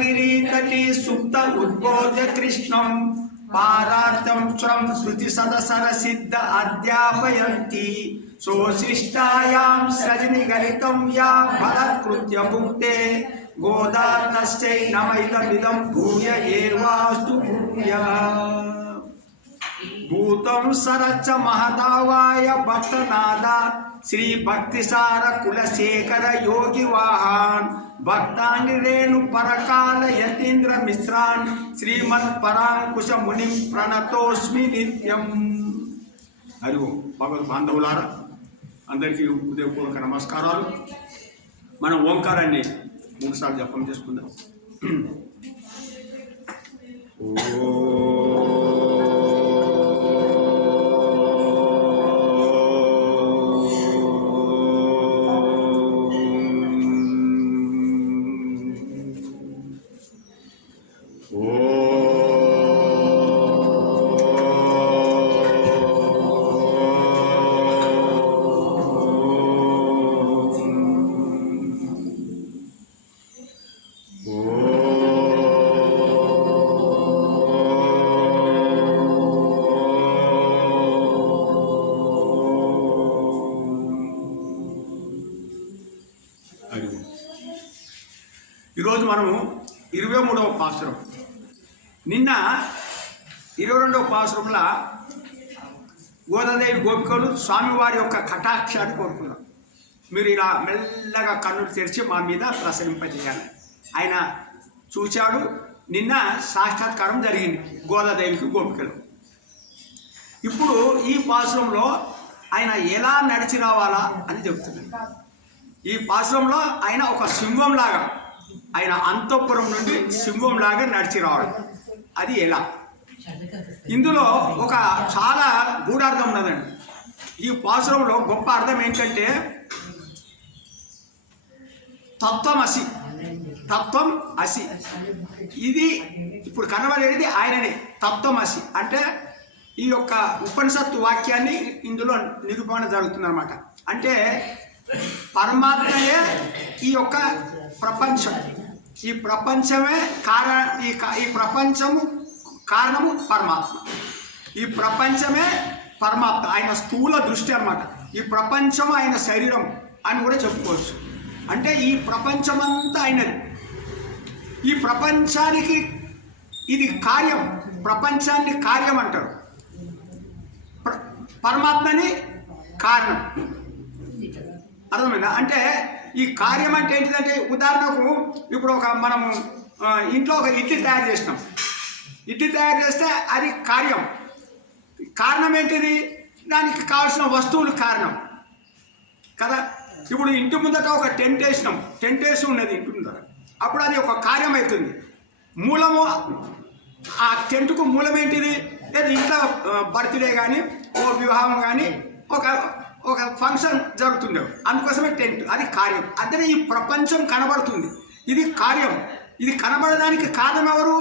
గిరితటి సుప్త ఉద్బోధ్య కృష్ణం పారార్థం స్వం శృతి సదసర సిద్ధ అధ్యాపయంతి సోశిష్టాయాం సజని గణితం యా ఫలకృత్య భుక్తే గోదా తస్యై నమైదమిదం భూయ ఏవాస్తు భూయః భూతం సరచ మహదావాయ భక్తనాద శ్రీ భక్తిసార కులశేఖర యోగి వాహాన్ భక్తాని రేణు పరకాల యతీంద్ర మిశ్రాన్ శ్రీమత్ పరాంకుశ ముని ప్రణతోస్మి నిత్యం. హరి ఓం. భగవద్ బాంధవులారా, అందరికీ ఉదయపూర్వక నమస్కారాలు. మనం ఓంకారాన్ని 3 సార్లు జపం చేసుకుందాం. ఈరోజు మనము 23వ పాసురం. నిన్న 22వ పాసురంలో గోదాదేవి గోపికలు స్వామివారి యొక్క కటాక్షాన్ని కోరుకున్నారు. మీరు ఇలా మెల్లగా కన్నులు తెరిచి మా మీద ప్రసరింపజేయాలి. ఆయన చూశాడు. నిన్న సాక్షాత్కారం జరిగింది గోదాదేవికి గోపికలు. ఇప్పుడు ఈ పాసురంలో ఆయన ఎలా నడిచి రావాలా అని చెబుతున్నాడు. ఈ పాసురంలో ఆయన ఒక సింహంలాగా, ఆయన అంతఃపురం నుండి సింహంలాగా నడిచి రావడం. అది ఎలా? ఇందులో ఒక చాలా గూఢార్థం ఉన్నదండి. ఈ పాసురంలో గొప్ప అర్థం ఏంటంటే తత్వం అసి, తత్వం అసి. ఇది ఇప్పుడు కనబడేది ఆయననే. తత్వం అసి అంటే ఈ యొక్క ఉపనిషత్తు వాక్యాన్ని ఇందులో నిరూపణ జరుగుతుందన్నమాట. అంటే పరమాత్మయే ఈ యొక్క ప్రపంచం. ఈ ప్రపంచమే ఈ ప్రపంచము కారణము పరమాత్మ. ఈ ప్రపంచమే పరమాత్మ. ఆయన స్థూల దృష్టి అన్నమాట. ఈ ప్రపంచం ఆయన శరీరం అని కూడా చెప్పుకోవచ్చు. అంటే ఈ ప్రపంచమంతా ఆయనది. ఈ ప్రపంచానికి ఇది కార్యం. ప్రపంచాన్ని కార్యం అంటారు, పరమాత్మని కారణం. అర్థమైందా? అంటే ఈ కార్యం అంటే ఏంటిదంటే, ఉదాహరణకు ఇప్పుడు మనము ఇంట్లో ఒక ఇడ్లీ తయారు చేసినాం. ఇడ్లీ తయారు చేస్తే అది కార్యం. కారణం ఏంటిది? దానికి కావాల్సిన వస్తువులు కారణం కదా. ఇప్పుడు ఇంటి ముందట ఒక టెంట్ వేసినాం. టెంట్ వేసి ఉన్నది ఇంటి ముందట. అప్పుడు అది ఒక కార్యం అవుతుంది. మూలము, ఆ టెంట్కు మూలం ఏంటిది? లేదు ఇంట్లో బర్త్డే కానీ, ఓ వివాహం కానీ, ఒక ఫంక్షన్ జరుగుతుండే, అందుకోసమే టెంట్. అది కార్యం. అదే ఈ ప్రపంచం కనబడుతుంది, ఇది కార్యం. ఇది కనబడడానికి కారణం ఎవరు?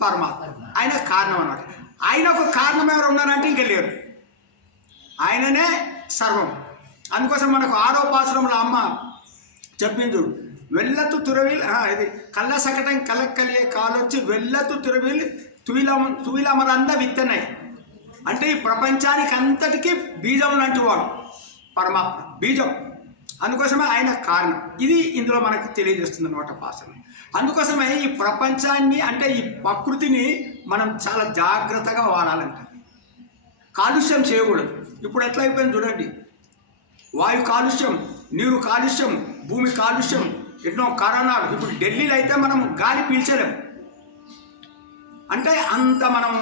పరమాత్మ. ఆయన కారణం అన్నమాట. ఆయన ఒక కారణం ఎవరు ఉన్నారంటే ఇంక లేరు. ఆయననే సర్వం. అందుకోసం మనకు 6వ పాసురంలో అమ్మ చెప్పింది, వెళ్ళతు తురవిల్, ఇది కళ్ళ సకటం కలక్కలియే కాలొచ్చి వెళ్ళతు తురవిల్ తువిలమరంద విత్తనాయి. అంటే ఈ ప్రపంచానికి అంతటికీ బీజం లాంటి వాడు పరమాత్మ, బీజం. అందుకోసమే ఆయన కారణం. ఇది ఇందులో మనకు తెలియజేస్తుంది అన్నమాట పాసన. అందుకోసమే ఈ ప్రపంచాన్ని, అంటే ఈ ప్రకృతిని మనం చాలా జాగ్రత్తగా వాడాలంట. కాలుష్యం చేయకూడదు. ఇప్పుడు ఎట్లా అయిపోయింది చూడండి. వాయు కాలుష్యం, నీరు కాలుష్యం, భూమి కాలుష్యం, ఎన్నో కారణాలు. ఇప్పుడు ఢిల్లీలో అయితే మనం గాలి పీల్చలేం. అంటే అంత మనం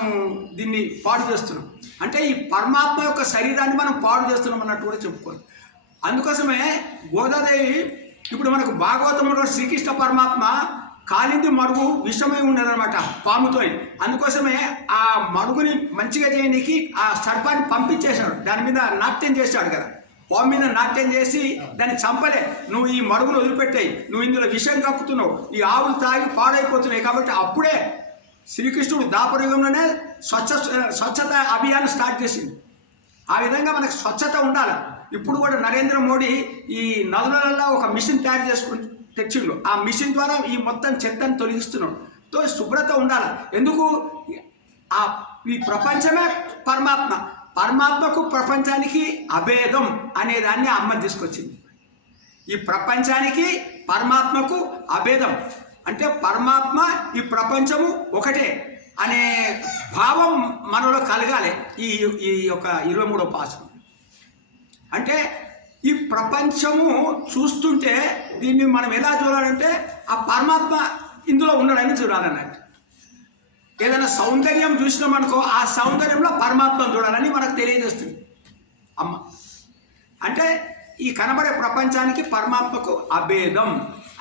దీన్ని పాడు చేస్తున్నాం. అంటే ఈ పరమాత్మ యొక్క శరీరాన్ని మనం పాడు చేస్తున్నాం అన్నట్టు కూడా చెప్పుకోవాలి. అందుకోసమే గోదాదేవి ఇప్పుడు మనకు భాగవతంలో శ్రీకృష్ణ పరమాత్మ కాలింది మడుగు విషమై ఉండదన్నమాట పాముతో. అందుకోసమే ఆ మడుగుని మంచిగా చేయడానికి ఆ సర్పాన్ని పంపించేశాడు. దాని మీద నాట్యం చేశాడు కదా. పాము మీద నాట్యం చేసి దాన్ని చంపలే. నువ్వు ఈ మడుగును వదిలిపెట్టాయి, నువ్వు ఇందులో విషం కక్కుతున్నావు, ఈ ఆవులు తాగి పాడైపోతున్నాయి. కాబట్టి అప్పుడే శ్రీకృష్ణుడు దాపరయుగంలోనే స్వచ్ఛత అభియాన్ స్టార్ట్ చేసింది. ఆ విధంగా మనకు స్వచ్ఛత ఉండాలి. ఇప్పుడు కూడా నరేంద్ర మోడీ ఈ నదులలో ఒక మిషన్ తయారు తెచ్చిండు. ఆ మిషన్ ద్వారా ఈ మొత్తం చెత్తను తొలగిస్తున్నాడు. శుభ్రత ఉండాలి. ఎందుకు? ఈ ప్రపంచమే పరమాత్మ, పరమాత్మకు ప్రపంచానికి అభేదం అనేదాన్ని అమ్మ తీసుకొచ్చింది. ఈ ప్రపంచానికి పరమాత్మకు అభేదం అంటే పరమాత్మ ఈ ప్రపంచము ఒకటే అనే భావం మనలో కలగాలి. ఈ యొక్క 23వ పాఠం అంటే ఈ ప్రపంచము చూస్తుంటే దీన్ని మనం ఎలా చూడాలంటే ఆ పరమాత్మ ఇందులో ఉన్నాడని చూడాలన్నట్టు. ఏదైనా సౌందర్యం చూసినామనుకో ఆ సౌందర్యంలో పరమాత్మను చూడాలని మనకు తెలియజేస్తుంది అమ్మ. అంటే ఈ కనబడే ప్రపంచానికి పరమాత్మకు అభేదం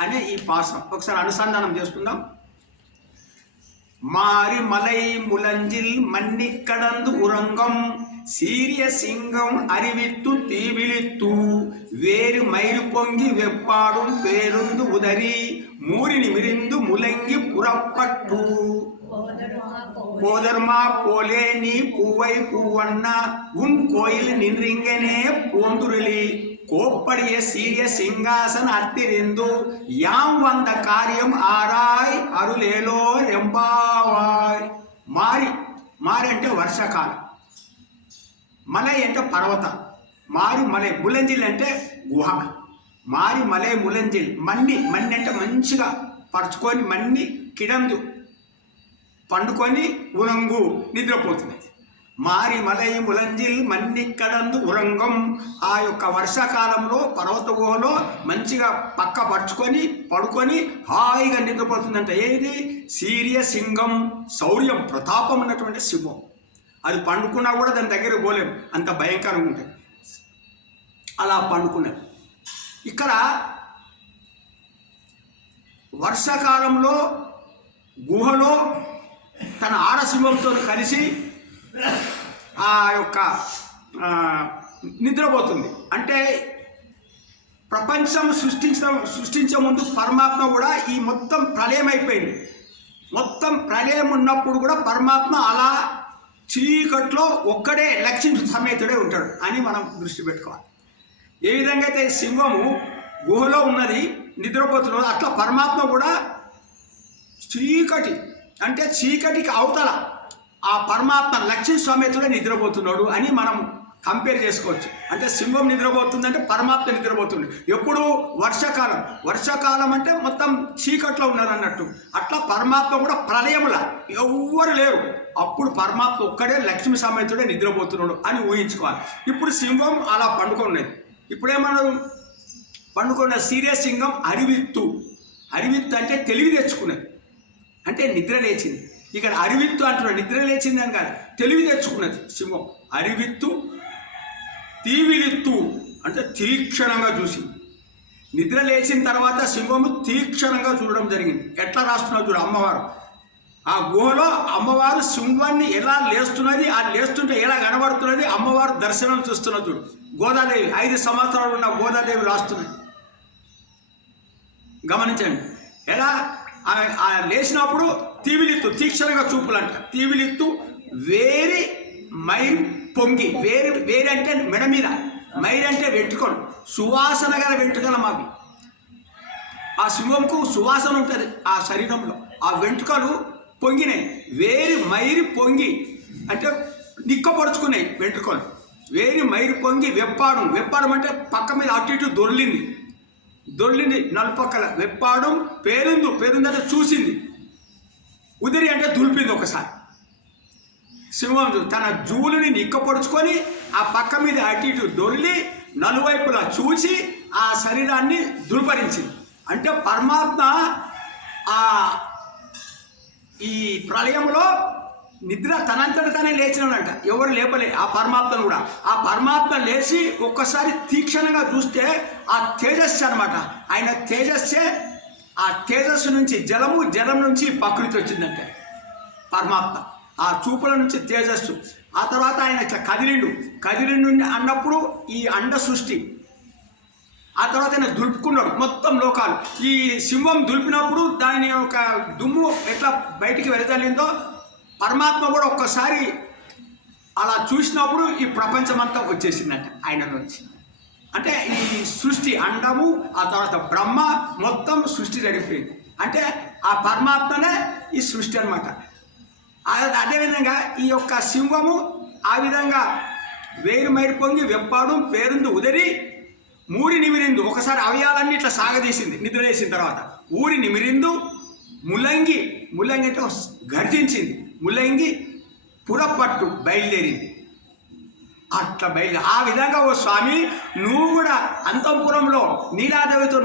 అనే ఈ పాసం ఒకసారి అనుసంధానం చేసుకుందాం. మారి మలై ములంజిల్ మన్ని కడందు ఉరంగం సీరియ సింగం అరివిత్తు తీవిలిత్తు వేరు మైరు పొంగి వెప్పాడు పేరుందు ఉదరి మూరిని మిరిందు ములంగి పురప్పట్టు పోదర్మా పోలే నీ పూవై పూవన్న ఉన్ కోయిల్ నిన్రింగనే పోందురులి கோப்படிய சீரிய சிங்காசன் அத்திரிந்து யாம் வந்த காரியம் ஆராய் అరులేలో రెంబావాయ్. మారి అంటే వర్షాకాలం, మలై అంటే పర్వతం, మారి మలై, ములంజిల్ అంటే గుహ. మారి మలై ములంజిల్ మన్ని అంటే మంచిగా పరుచుకొని మన్ని కిడందు పండుకొని ఉరంగు నిద్రపోతుంది. మారి మలై ములంజిల్ మన్ని కడందు ఉరంగం. ఆ యొక్క వర్షాకాలంలో పర్వత గుహలో మంచిగా పక్క పరుచుకొని పడుకొని హాయిగా నిద్రపోతుందంట. ఏది? సీరియ సింగం, శౌర్యం ప్రతాపం ఉన్నటువంటి సింహం. అది పండుకున్నా కూడా దాని దగ్గర పోలేం, అంత భయంకరంగా ఉంటుంది. అలా పండుకున్నది. ఇక్కడ వర్షాకాలంలో గుహలో తన ఆడసింహంతో కలిసి ఆ యొక్క నిద్రపోతుంది. అంటే ప్రపంచం సృష్టించే ముందు పరమాత్మ కూడా ఈ మొత్తం ప్రళయం అయిపోయింది. మొత్తం ప్రళయం ఉన్నప్పుడు కూడా పరమాత్మ అలా చీకట్లో ఒక్కడే లక్ష్మీ సమేతుడే ఉంటాడు అని మనం దృష్టి పెట్టుకోవాలి. ఏ విధంగా అయితే సింహము గుహలో ఉన్నది నిద్రపోతున్నది, అట్లా పరమాత్మ కూడా చీకటి అంటే చీకటికి అవతల ఆ పరమాత్మ లక్ష్మీ సమేతుడే నిద్రపోతున్నాడు అని మనం కంపేర్ చేసుకోవచ్చు. అంటే సింహం నిద్రపోతుందంటే పరమాత్మ నిద్రపోతుంది. ఎప్పుడు? వర్షాకాలం అంటే మొత్తం చీకట్లో ఉన్నారన్నట్టు. అట్లా పరమాత్మ కూడా ప్రళయముల ఎవ్వరు లేరు, అప్పుడు పరమాత్మ ఒక్కడే లక్ష్మీ సమేతుడే నిద్రపోతున్నాడు అని ఊహించుకోవాలి. ఇప్పుడు సింహం అలా పండుకున్నది. ఇప్పుడేమన్నారు? పండుకున్న సీరియస్ సింహం అరివిత్తు అంటే తెలివి తెచ్చుకున్నది, అంటే నిద్ర లేచింది. ఇక్కడ అరివిత్తు అంటున్నాడు, నిద్ర లేచింది అని కాదు, తెలివి తెచ్చుకున్నది సింహం. అరివిత్తు తీవిలిత్తు అంటే తీక్షణంగా చూసింది. నిద్ర లేచిన తర్వాత సింహము తీక్షణంగా చూడడం జరిగింది. ఎట్లా రాస్తున్నారు చూడు అమ్మవారు. ఆ గుహలో అమ్మవారు సింహాన్ని ఎలా లేస్తున్నది, ఆ లేస్తుంటే ఎలా కనబడుతున్నది, అమ్మవారు దర్శనం చూస్తున్నది చూడు. గోదాదేవి 5 సంవత్సరాలు ఉన్న గోదాదేవి రాస్తున్నది, గమనించండి. ఎలా లేచినప్పుడు తీవిలిత్తు తీక్షణంగా చూపులంట. తీవిలిత్తు వేరి మైరు పొంగి, వేరి అంటే మెడ మీద, మైరు అంటే వెంట్రుకలు, సువాసన గల వెంట్రుకలు మావి. ఆ సింహంకు సువాసన ఉంటుంది ఆ శరీరంలో. ఆ వెంట్రుకలు పొంగినాయి. వేరి మైరు పొంగి అంటే నిక్కపరుచుకున్నాయి వెంట్రుకలు. వేరి మైరు పొంగి వెప్పాడం అంటే పక్క మీద అటు ఇటు దొర్లింది నలుపక్కల. వెప్పాడం పేరుందు అంటే చూసింది. ఉదిరి అంటే దులిపింది ఒకసారి. సింహం తన జూలుని నిక్కపరుచుకొని ఆ పక్క మీద అటు ఇటు దొర్లి నలువైపులా చూసి ఆ శరీరాన్ని దుర్భరించింది. అంటే పరమాత్మ ఈ ప్రళయంలో నిద్ర తనంతట తనే లేచినాడంట, ఎవరు లేపలే ఆ పరమాత్మను కూడా. ఆ పరమాత్మ లేచి ఒక్కసారి తీక్షణంగా చూస్తే ఆ తేజస్సు అనమాట, ఆయన తేజస్సే. ఆ తేజస్సు నుంచి జలం నుంచి ప్రకృతి వచ్చిందంటే పరమాత్మ. ఆ చూపుల నుంచి తేజస్సు. ఆ తర్వాత ఆయన ఇట్లా కదిలిండు అన్నప్పుడు ఈ అండ సృష్టి. ఆ తర్వాత ఆయన దులుపుకున్నాడు మొత్తం లోకాలు. ఈ సింహం దులిపినప్పుడు దాని ఒక దుమ్ము ఎట్లా బయటికి వెదజల్లిందో పరమాత్మ కూడా ఒక్కసారి అలా చూసినప్పుడు ఈ ప్రపంచమంతా వచ్చేసిందంట ఆయన నుంచి. అంటే ఈ సృష్టి అండము, ఆ తర్వాత బ్రహ్మ, మొత్తం సృష్టి జరిగిపోయింది. అంటే ఆ పరమాత్మనే ఈ సృష్టి అనమాట. అదేవిధంగా ఈ యొక్క సింహము ఆ విధంగా వేరు మైరు పొంగి వెప్పాడు పేరుంది ఉదరి మూరి నిమిరిందు. ఒకసారి అవయాలన్నీ ఇట్లా సాగదీసింది నిద్రలేసిన తర్వాత. ఊరి నిమిరిందు ముల్లంగి అంటే గర్జించింది. ముల్లంగి పురపట్టు బయలుదేరింది. అట్లా ఆ విధంగా ఓ స్వామి నువ్వు కూడా అంతఃపురంలో నీలాదేవితో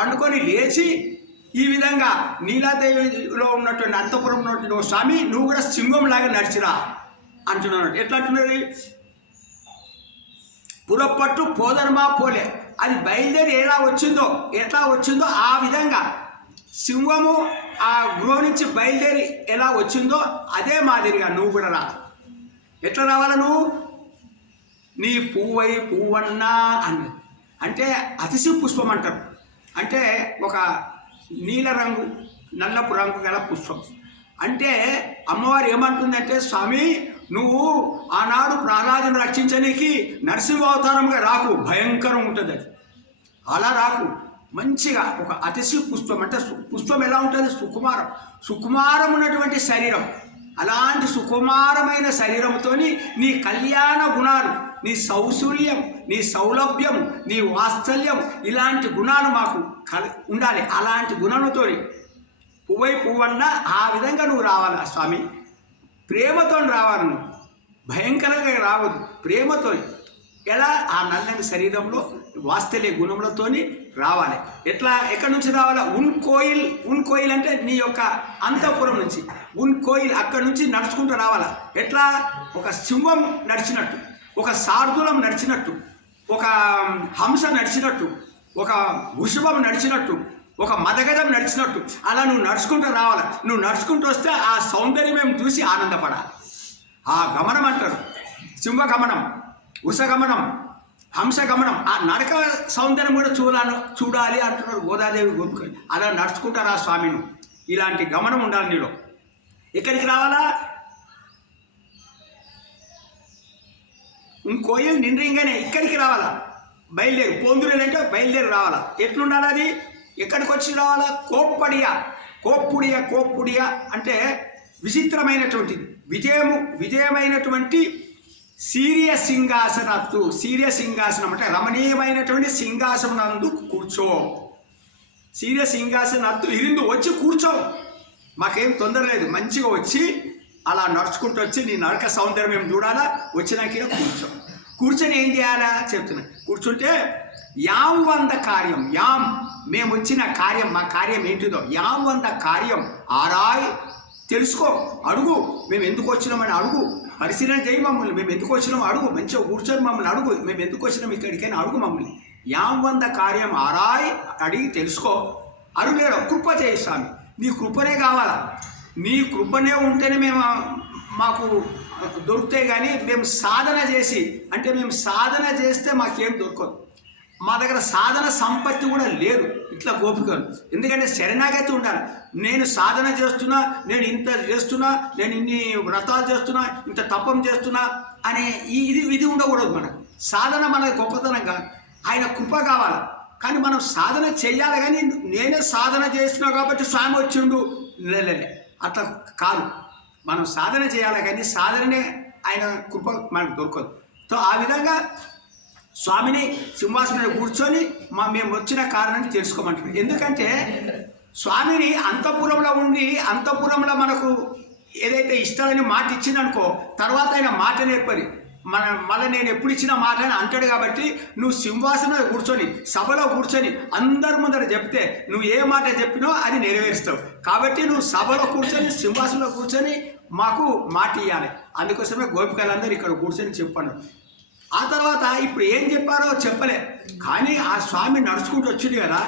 పండుకొని లేచి ఈ విధంగా నీలాదేవిలో ఉన్నటువంటి అంతఃపురంలో ఉన్నటువంటి ఓ స్వామి నువ్వు కూడా సింహంలాగా నడిచిరా అంటున్నాడు. ఎట్లా అంటున్నది? పురపట్టు పోదర్మా పోలే. అది బయలుదేరి ఎట్లా వచ్చిందో ఆ విధంగా సింహము ఆ గృహం నుంచి బయలుదేరి ఎలా వచ్చిందో అదే మాదిరిగా నువ్వు కూడా రా. ఎట్లా రావాలా నువ్వు? నీ పువ్వన్నా అని అంటే అతిశి పుష్పం అంటారు. అంటే ఒక నీల రంగు నల్లపు రంగు గల పుష్పం. అంటే అమ్మవారు ఏమంటుందంటే, స్వామి నువ్వు ఆనాడు ప్రహ్లాదుని రక్షించడానికి నరసింహావతారంగా రాకు, భయంకరం ఉంటుంది అది. అలా రాకు, మంచిగా ఒక అతిశి పుష్పం. అంటే పుష్పం ఎలా ఉంటుంది? సుకుమారం ఉన్నటువంటి శరీరం. అలాంటి సుకుమారమైన శరీరంతో నీ కళ్యాణ గుణాలు, నీ సౌశల్యం, నీ సౌలభ్యం, నీ వాత్సల్యం, ఇలాంటి గుణాలు మాకు ఉండాలి. అలాంటి గుణములతో పువ్వన్నా ఆ విధంగా నువ్వు రావాలా స్వామి. ప్రేమతో రావాలి నువ్వు, భయంకరంగా రావద్దు, ప్రేమతో. ఎలా? ఆ నల్లని శరీరంలో వాత్సల్య గుణములతోని రావాలి. ఎక్కడి నుంచి రావాలా? ఉన్ కోయిల్ అంటే నీ యొక్క అంతఃపురం నుంచి. కోయిల్ అక్కడి నుంచి నడుచుకుంటూ రావాలా. ఎట్లా? ఒక సింహం నడిచినట్టు, ఒక శార్దూలం నడిచినట్టు, ఒక హంస నడిచినట్టు, ఒక వృషభం నడిచినట్టు, ఒక మదగజం నడిచినట్టు అలా నువ్వు నడుచుకుంటూ రావాలి. నువ్వు నడుచుకుంటూ వస్తే ఆ సౌందర్యం చూసి ఆనందపడాలి. ఆ గమనం అంటారు, సింహగమనం, ఉషగమనం, హంసగమనం. ఆ నడక సౌందర్యం కూడా చూడాలి అంటున్నారు గోదాదేవి గోపికలు. అలా నడుచుకుంటారా స్వామి నువ్వు. ఇలాంటి గమనం ఉండాలి నీలో. ఎక్కడికి రావాలా? కోయిల్ నిండ్రింగానే ఇక్కడికి రావాలా. బయలుదేరి పోందురేలు అంటే బయలుదేరి రావాలా. ఎట్లుండాలి అది? ఎక్కడికి వచ్చి రావాలా? కోప్పుడియా అంటే విచిత్రమైనటువంటిది, విజయమైనటువంటి సీర్య సింహాసనం అంటే రమణీయమైనటువంటి సింహాసనం కూర్చో. సీర్య సింహాసనత్తు ఇరిందు వచ్చి కూర్చో, మాకేం తొందర లేదు. మంచిగా వచ్చి అలా నడుచుకుంటూ వచ్చి నీ నడక సౌందర్యం మేము చూడాలా. వచ్చినాక కూర్చొని ఏం చేయాలా చెప్తున్నా. కూర్చుంటే కార్యం మేము వచ్చిన కార్యం, మా కార్యం ఏంటిదో కార్యం ఆరాయ్ తెలుసుకో, అడుగు. మేము ఎందుకు వచ్చినామని అడుగు, పరిశీలన చేయి మమ్మల్ని. మేము ఎందుకు వచ్చినాం అడుగు, మంచిగా కూర్చొని మమ్మల్ని అడుగు. మేము ఎందుకు వచ్చినాం ఇక్కడికైనా అడుగు మమ్మల్ని. కార్యం ఆరాయ్ అడిగి తెలుసుకో. అడుగులేడు కృప చేయి స్వామి. నీ కృపనే కావాలా. నీ కృపనే ఉంటేనే మాకు దొరుకుతాయి. కానీ మేము సాధన చేస్తే మాకేం దొరకదు. మా దగ్గర సాధన సంపత్తి కూడా లేదు ఇట్లా గోపికలు. ఎందుకంటే శరణాగతి ఉండాలి. నేను సాధన చేస్తున్నా, నేను ఇంత చేస్తున్నా, నేను ఇన్ని వ్రతాలు చేస్తున్నా, ఇంత తపం చేస్తున్నా అనే ఇది ఉండకూడదు. మనకు సాధన మన గొప్పతనం కాదు, ఆయన కృప కావాలి. కానీ మనం సాధన చెయ్యాలి. కానీ నేనే సాధన చేస్తున్నా కాబట్టి స్వామి వచ్చిండు లే అట్లా కాదు. మనం సాధన చేయాలి, కానీ సాధననే ఆయన కృప మనకు దొరకదు. సో ఆ విధంగా స్వామిని సింహాసనం కూర్చొని మేము వచ్చిన కారణాన్ని తెలుసుకోమంటున్నాం. ఎందుకంటే స్వామిని అంతఃపురంలో మనకు ఏదైతే ఇష్టాలని మాట ఇచ్చిందనుకో, తర్వాత ఆయన మాట నేర్పరి. మళ్ళీ నేను ఎప్పుడు ఇచ్చిన మాట అని అంటాడు. కాబట్టి నువ్వు సింహాసనం కూర్చొని, సభలో కూర్చొని, అందరి ముందర చెప్తే నువ్వు ఏ మాట చెప్పినో అది నెరవేరుస్తావు. కాబట్టి నువ్వు సభలో కూర్చొని, సింహాసనంలో కూర్చొని మాకు మాట ఇవ్వాలి. అందుకోసమే గోపికలందరూ ఇక్కడ కూర్చొని చెప్పాను. ఆ తర్వాత ఇప్పుడు ఏం చెప్పారో చెప్పలే, కానీ ఆ స్వామి నడుచుకుంటూ వచ్చింది కదా,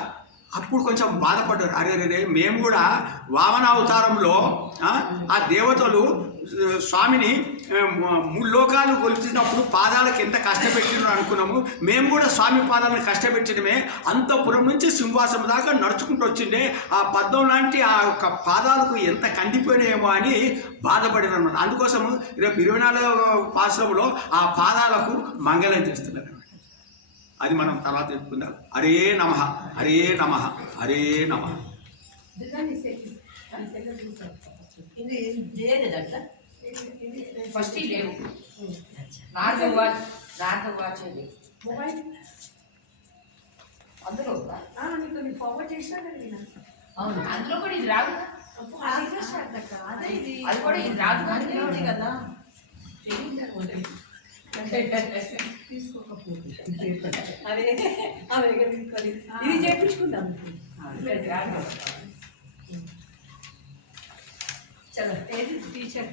అప్పుడు కొంచెం బాధపడ్డారు. అరే మేము కూడా వామన అవతారంలో ఆ దేవతలు స్వామిని ముల్లోకాలు కొలిచినప్పుడు పాదాలకు ఎంత కష్టపెట్టినారు అనుకున్నాము. మేము కూడా స్వామి పాదాలను కష్టపెట్టడమే, అంతఃపురం నుంచి సింహాసనం దాకా నడుచుకుంటూ వచ్చిండే. ఆ పద్మం లాంటి ఆ యొక్క పాదాలకు ఎంత కందిపోయినాయేమో అని బాధపడినమాట. అందుకోసము రేపు 24వ పాశ్రంలో ఆ పాదాలకు మంగళం చేస్తున్నారు. అది మనం తర్వాత చెప్పుకుందాం. హరే నమః, హరే నమః, హరే నమః. ఫస్ట్ లేవు నార్మల్ వాచ్ మొబైల్ అందులో నీకు ఫార్వర్డ్ చేసినా కదా. అవును, అందులో కూడా ఇది రాదు. అదే ఇది అది కూడా ఇది రాదు కదా. తీసుకోకపోతే అదే ఇది చేయించుకుందాం. చలో ఏది టీచర్